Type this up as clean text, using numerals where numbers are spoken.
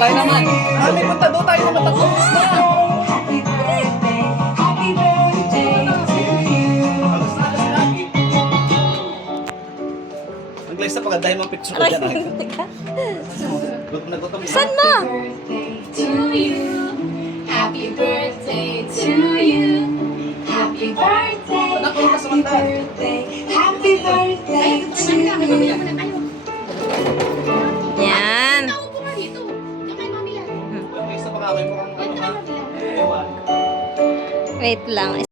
tayo naman. May punta doon tayo naman tapos na. Mag-live sa pagka dahil mga picture ko dyan. Gutom na gutom. Saan mo? Happy birthday to you. Happy birthday. Happy birthday. Happy birthday to you. Yan. Mag-live sa pagka kayo mukhang ano ha. Wait lang.